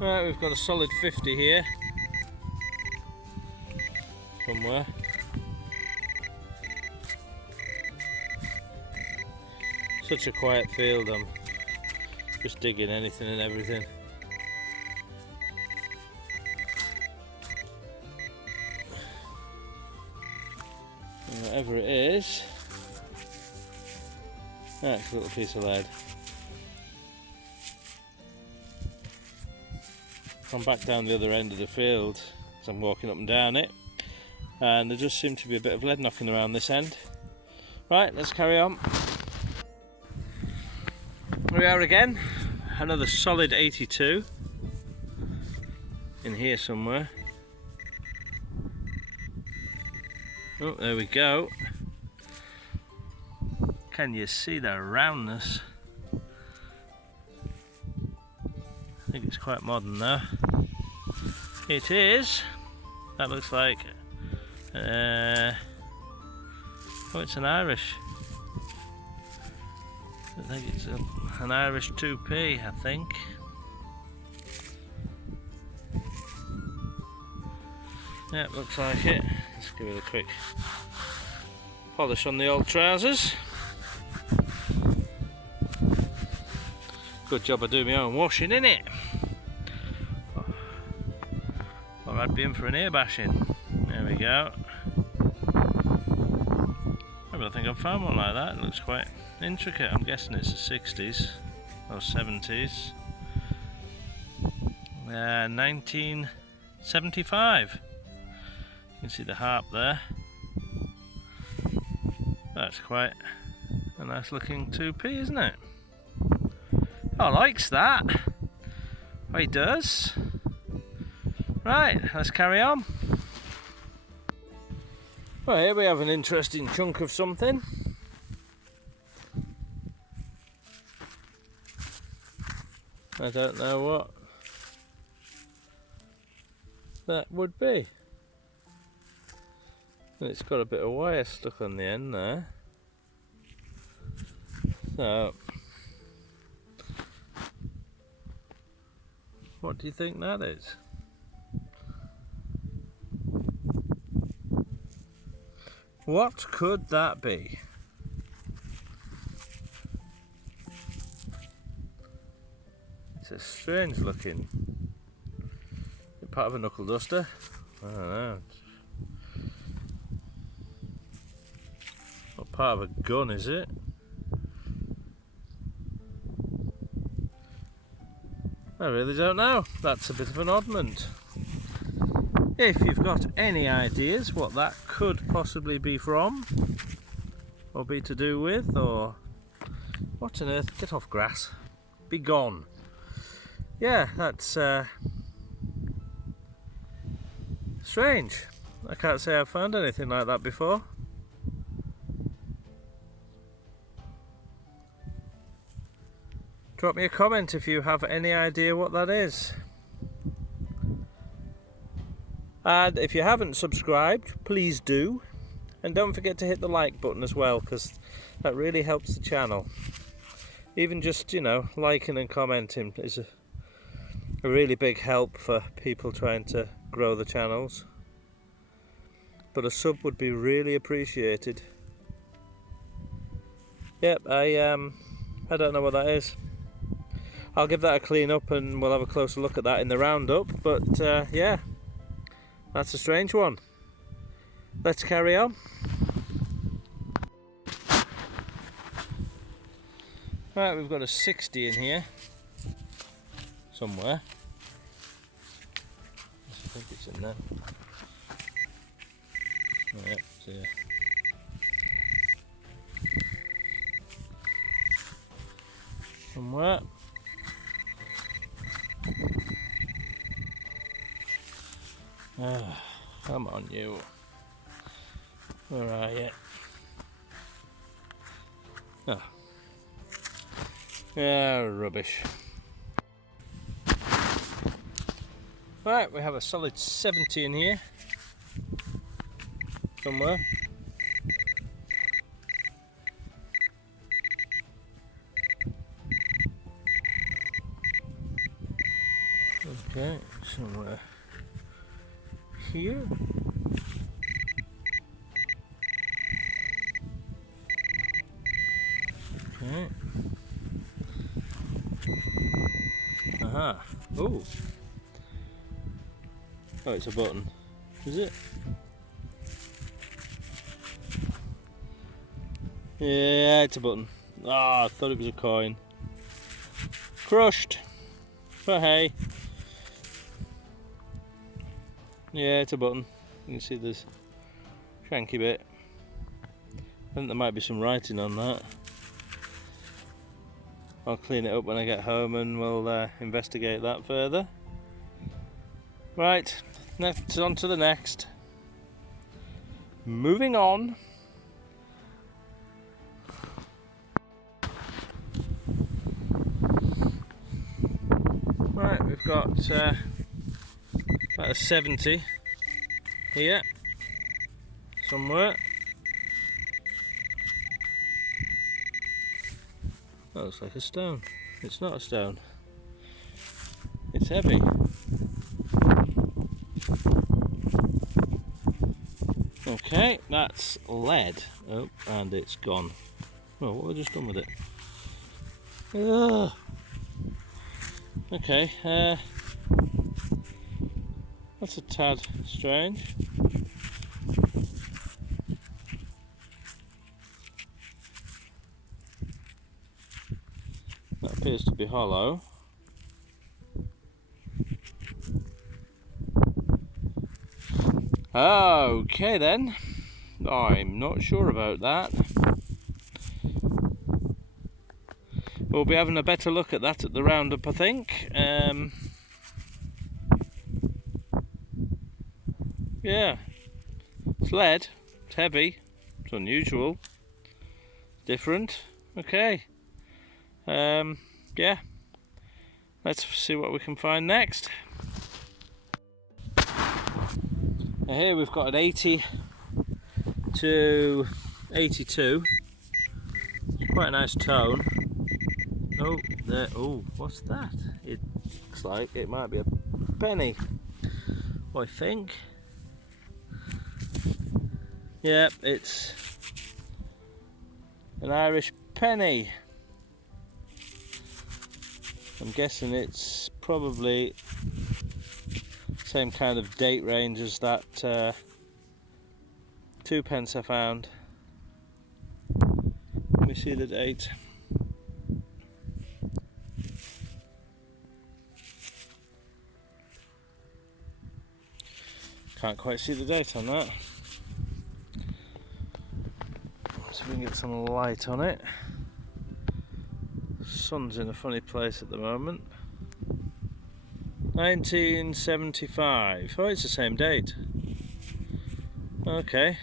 Right, we've got a solid 50 here somewhere. Such a quiet field, I'm just digging anything and everything. And whatever it is, that's a little piece of lead. I'm back down the other end of the field as I'm walking up and down it, and there just seemed to be a bit of lead knocking around this end. Right, let's carry on. Here we are again, another solid 82 in here somewhere. Oh, there we go. Can you see the roundness? I think it's quite modern though. It is. That looks like oh, it's an Irish. I think it's an Irish 2p, I think. Yeah, it looks like it. Let's give it a quick polish on the old trousers. Good job I do my own washing, innit? Or I'd be in for an ear bashing. There we go. I think I've found one like that. It looks quite intricate. I'm guessing it's the 60s or 70s. 1975. You can see the harp there. That's quite a nice looking 2p, isn't it? Oh, likes that. Oh, he does. Right, let's carry on. Well, here we have an interesting chunk of something. I don't know what that would be. And it's got a bit of wire stuck on the end there. So, what do you think that is? What could that be? It's a strange looking part of a knuckle duster. I don't know. Not part of a gun, is it? I really don't know. That's a bit of an oddment. If you've got any ideas what that could possibly be from, or be to do with, or what on earth, get off grass, be gone. Yeah, that's strange. I can't say I've found anything like that before. Drop me a comment if you have any idea what that is. And if you haven't subscribed, please do. And don't forget to hit the like button as well, because that really helps the channel. Even just, you know, liking and commenting is a really big help for people trying to grow the channels. But a sub would be really appreciated. Yep, I don't know what that is. I'll give that a clean up and we'll have a closer look at that in the roundup. But yeah. That's a strange one. Let's carry on. Right, we've got a 60 in here somewhere. I think it's in there. Oh, yep, it's here. Somewhere. Come on, you. Where are you? Oh. Yeah, rubbish. Right, we have a solid 70 in here. Somewhere. Okay, somewhere here. Okay. Aha. Oh. Oh, it's a button. Is it? Yeah, it's a button. Ah, I thought it was a coin. Crushed. But hey. Yeah, it's a button. You can see this shanky bit. I think there might be some writing on that. I'll clean it up when I get home and we'll investigate that further. Right, next on to the next. Moving on. Right, we've got about a 70 here somewhere. That looks like a stone. It's not a stone. It's heavy. Okay, that's lead. Oh, and it's gone. Oh, what have I just done with it? Ugh. Okay, that's a tad strange. That appears to be hollow. Okay then, I'm not sure about that. We'll be having a better look at that at the roundup, I think. Yeah, it's lead, it's heavy, it's unusual, different. Okay, yeah, let's see what we can find next. Here we've got an 80 to 82. It's quite a nice tone. Oh, there. Oh, what's that? It looks like it might be a penny. I think. Yep, it's an Irish penny. I'm guessing it's probably same kind of date range as that 2p I found. Let me see the date. Can't quite see the date on that. So we can get some light on it. Sun's in a funny place at the moment. 1975. Oh, it's the same date. Okay.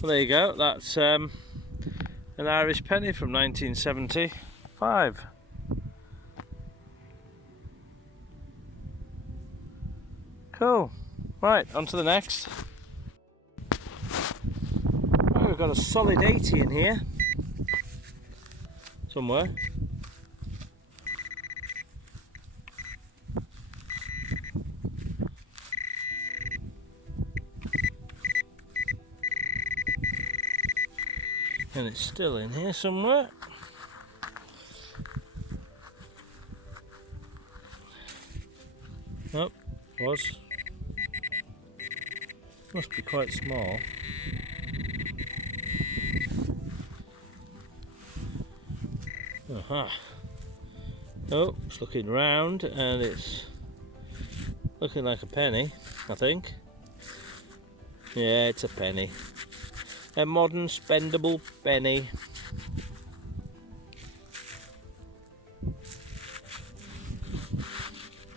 Well, there you go. That's an Irish penny from 1975. Cool. Right, on to the next. Right, we've got a solid 80 in here. Somewhere. And it's still in here somewhere. Oh, was. Must be quite small. Aha. Oh, it's looking round and it's looking like a penny, I think. Yeah, it's a penny. A modern spendable penny. I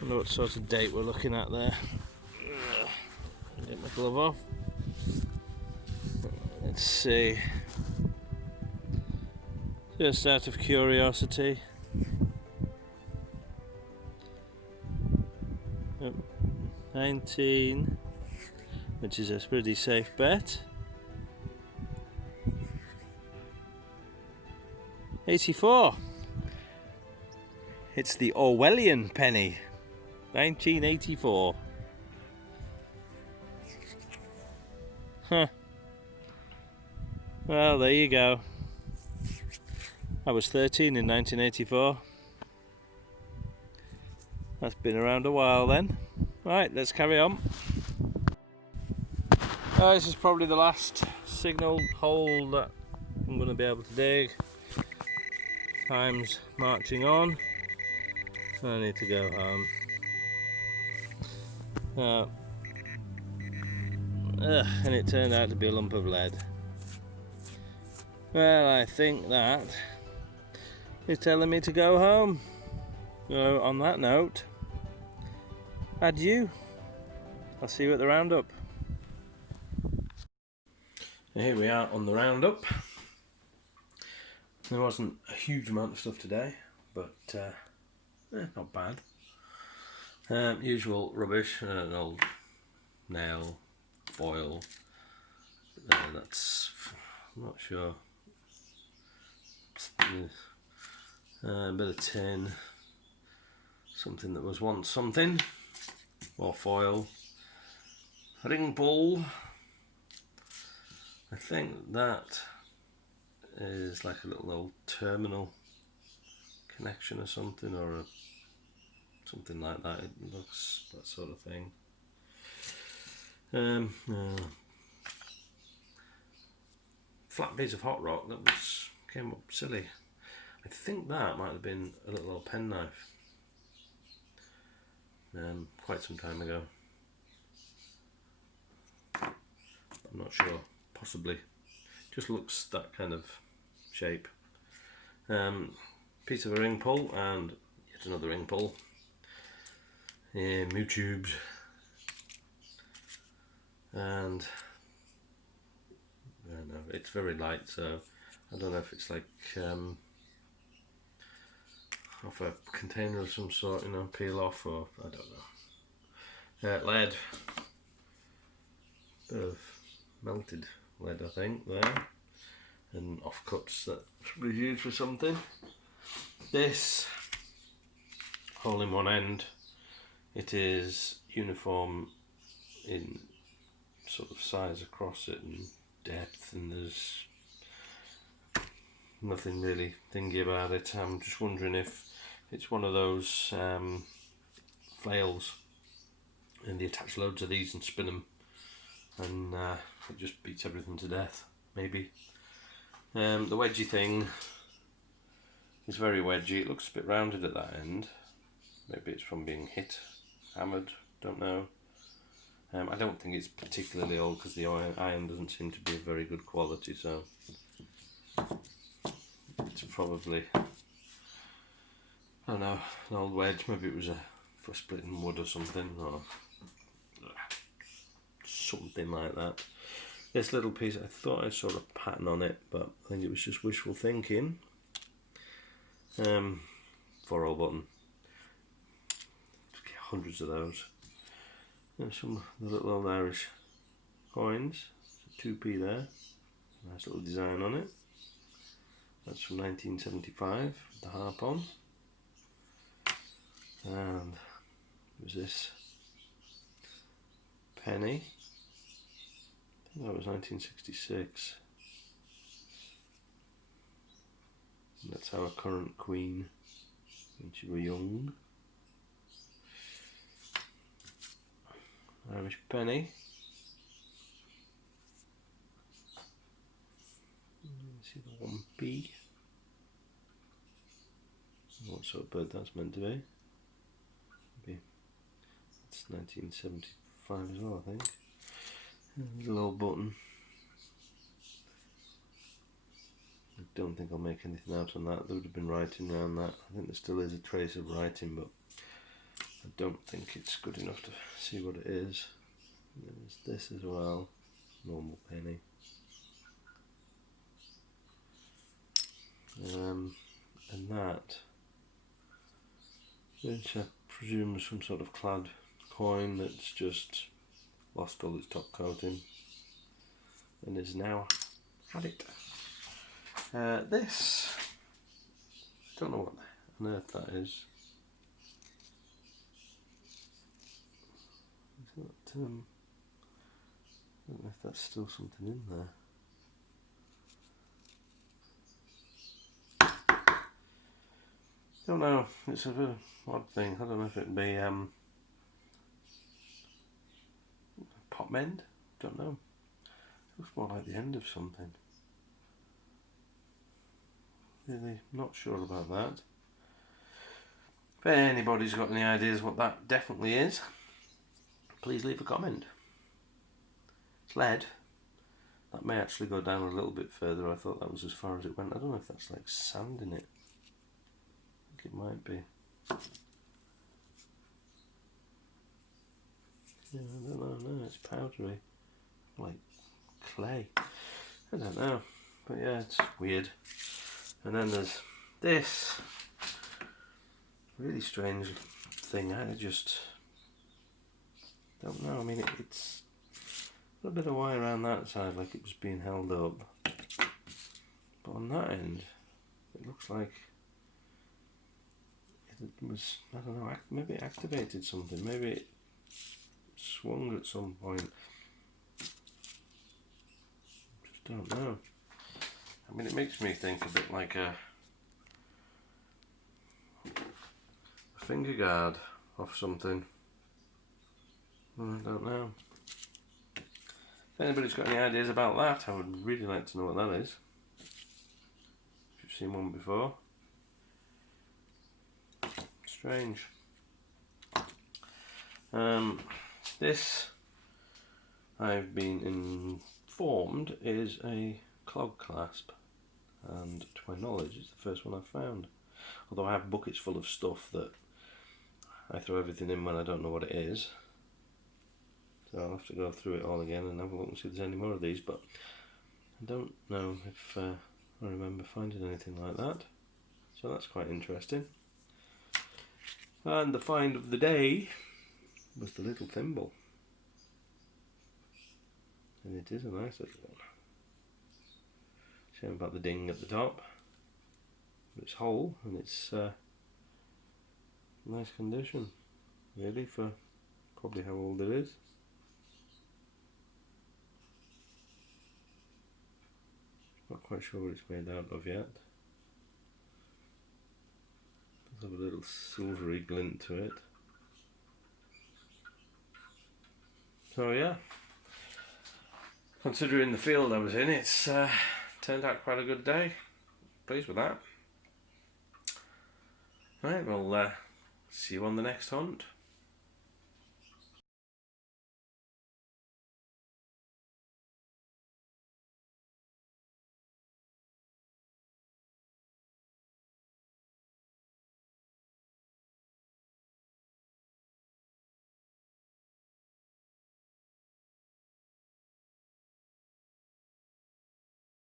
wonder what sort of date we're looking at there. Get my glove off. Let's see. Just out of curiosity. 19, which is a pretty safe bet. 84. It's the Orwellian penny. 1984. Huh. Well, there you go. I was 13 in 1984. That's been around a while then. Right, let's carry on. This is probably the last signal hole that I'm going to be able to dig. Time's marching on. I need to go home. And it turned out to be a lump of lead. Well, I think that is telling me to go home. So on that note, adieu. I'll see you at the roundup. Here we are on the roundup. There wasn't a huge amount of stuff today, but not bad. Usual rubbish, an old nail, foil, that's, I'm not sure, a bit of tin, something that was once something, more foil, ring pull. I think that is like a little old terminal connection or something, or something like that. It looks that sort of thing. Flat piece of hot rock that came up silly. I think that might have been a little old penknife. Quite some time ago. I'm not sure. Possibly. Just looks that kind of shape. Piece of a ring pull and yet another ring pull. Mu tubes. And I don't know, it's very light, so I don't know if it's like off a container of some sort, you know, peel off, or I don't know. Lead. Bit of melted lead, I think, there. And offcuts that should be used for something. This hole in one end, it is uniform in sort of size across it and depth, and there's nothing really thingy about it. I'm just wondering if it's one of those flails and they attach loads of these and spin them, and it just beats everything to death, maybe. The wedgie thing is very wedgy. It looks a bit rounded at that end. Maybe it's from being hit, hammered, don't know. I don't think it's particularly old because the iron doesn't seem to be of very good quality, so it's probably, I don't know, an old wedge. Maybe it was for splitting wood or something, or something like that. This little piece, I thought I saw a pattern on it, but I think it was just wishful thinking. 4-hole button. Hundreds of those. There's some of the little old Irish coins. 2p there. Nice little design on it. That's from 1975, the harp on. And it was this penny. I think that was 1966. And that's our current queen when she was young. Irish penny. See the 1p. What sort of bird that's meant to be. Maybe it's 1975 as well, I think. There's a little button. I don't think I'll make anything out on that. There would have been writing around that. I think there still is a trace of writing, but I don't think it's good enough to see what it is. There's this as well, normal penny. And that, which I presume is some sort of clad coin that's just lost all its top coating and is now had it. This, don't know what on earth that is. I don't know if that's still something in there. Don't know, it's a bit odd thing. I don't know if it'd be pot mend, don't know. Looks more like the end of something. Really not sure about that. If anybody's got any ideas what that definitely is, please leave a comment. It's lead. That may actually go down a little bit further. I thought that was as far as it went. I don't know if that's like sand in it. I think it might be. Yeah, I don't know. No, it's powdery. Like clay. I don't know. But yeah, it's weird. And then there's this really strange thing. I just don't know. I mean, it's a little bit of wire around that side, like it was being held up. But on that end, it looks like it was, I don't know, maybe it activated something. Maybe it swung at some point. Just don't know. I mean, it makes me think a bit like a finger guard of something. I don't know. If anybody's got any ideas about that, I would really like to know what that is. If you've seen one before. Strange. This, I've been informed, is a clog clasp, and to my knowledge it's the first one I've found. Although I have buckets full of stuff that I throw everything in when I don't know what it is. So I'll have to go through it all again and have a look and see if there's any more of these, but I don't know if I remember finding anything like that. So that's quite interesting. And the find of the day was the little thimble. And it is a nice little one. Shame about the ding at the top. But it's whole and it's nice condition, really, for probably how old it is. Not quite sure what it's made out of yet. Does have a little silvery glint to it. So yeah, considering the field I was in, it's turned out quite a good day. Pleased with that. Right, well, see you on the next hunt.